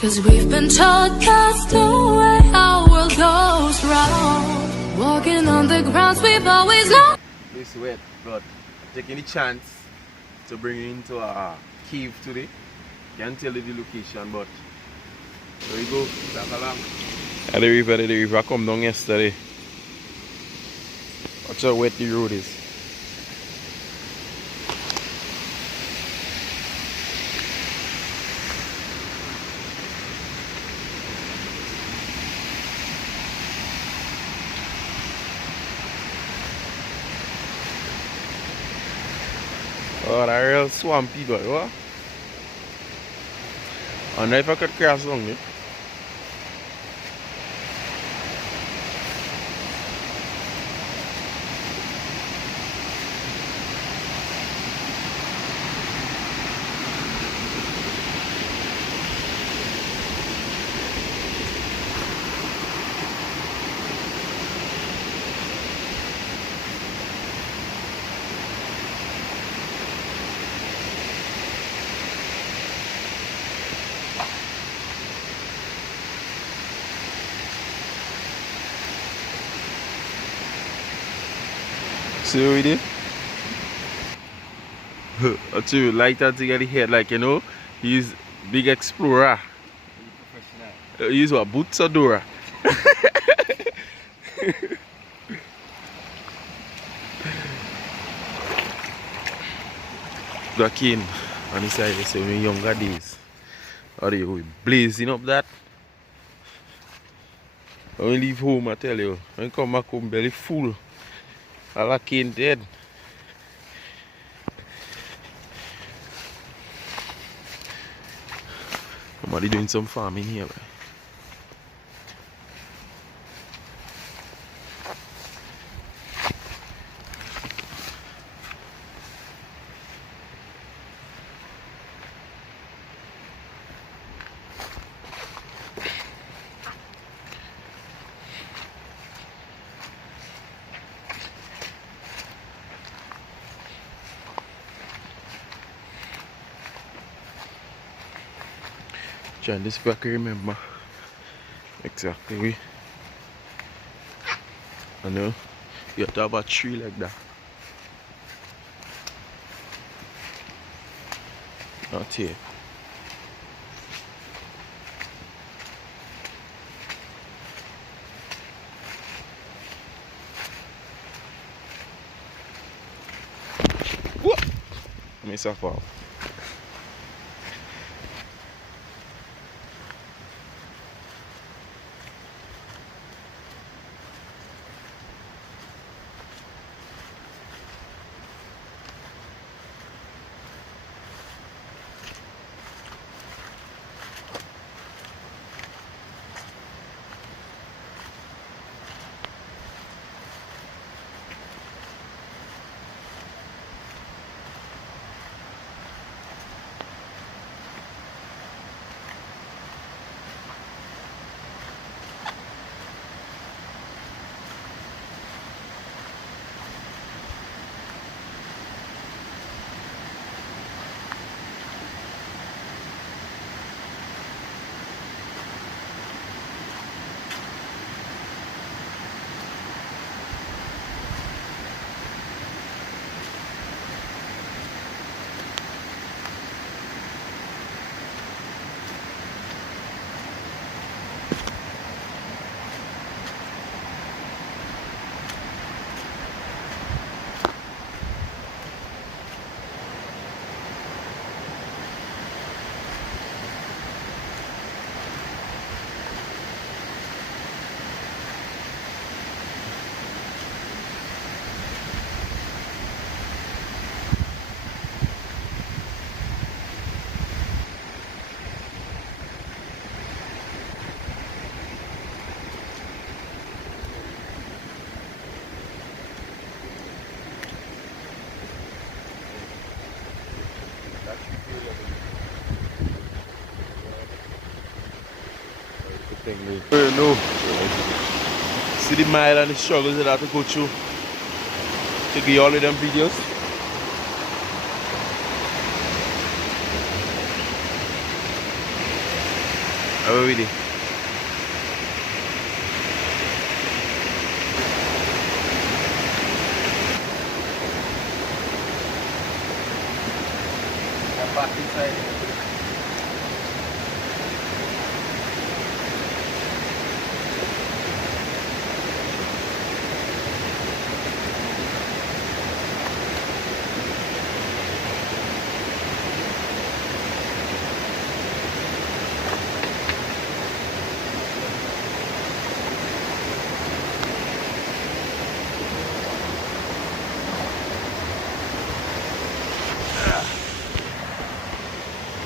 'Cause we've been taught that's the way our world goes round. Walking on the grounds we've always known. This wet, but taking the chance to bring you into a cave today. Can't tell you the location, but there we go. Back along. At the river come down yesterday. Watch how wet the road is. Oh, that real swampy but what? I wonder if I could cross along it. See what we did? I tell you, like that thing at the head, like, you know, he's big explorer. He's what, Boots or Dora? Back in on the side, they say, in younger days. Or they were blazing up that. When we leave home, I tell you, when we come back home, belly full. I like cane dead. Somebody doing some farming here, right? Trying this back, remember exactly. I know you have to have a tree like that. Not here. Whoa! Miss a fall. No. See the mile and the struggles that I have to go through to get all of them videos. How are we there? Back inside.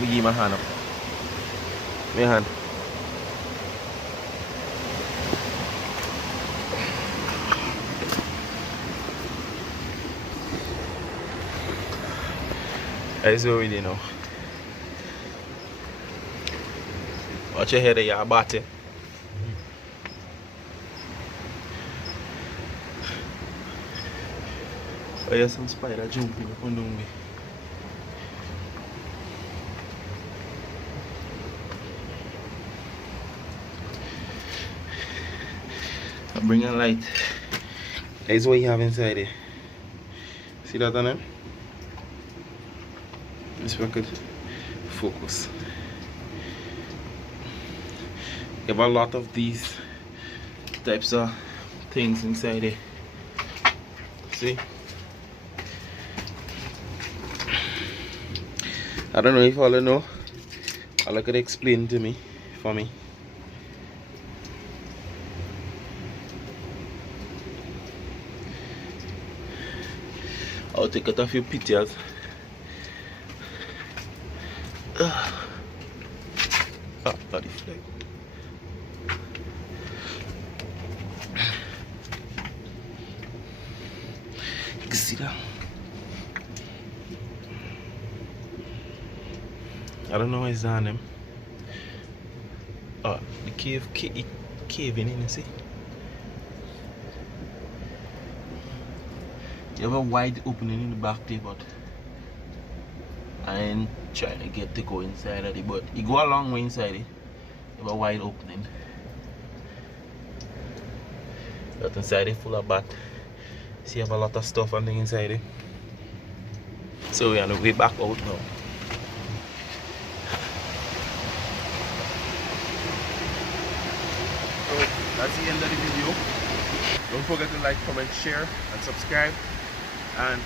Me give my hand up. My hand. That's what we do now. Watch your head, you're batty. Oh, there's some spider jumping up and down me. I bring a light. That's what you have inside there. See that on them? This one could focus. You have a lot of these types of things inside there. See? I don't know if all you know. All I could explain to me for me. I'll take out a few pictures. Body flag. You can see that. I don't know why it's on them. Oh, the caving in, you see? You have a wide opening in the back there, but I ain't trying to get to go inside of it, but you go a long way inside it. You have a wide opening. But inside it full of bat. See, you have a lot of stuff on the inside it. So we're on the way back out now. So that's the end of the video. Don't forget to like, comment, share, and subscribe. And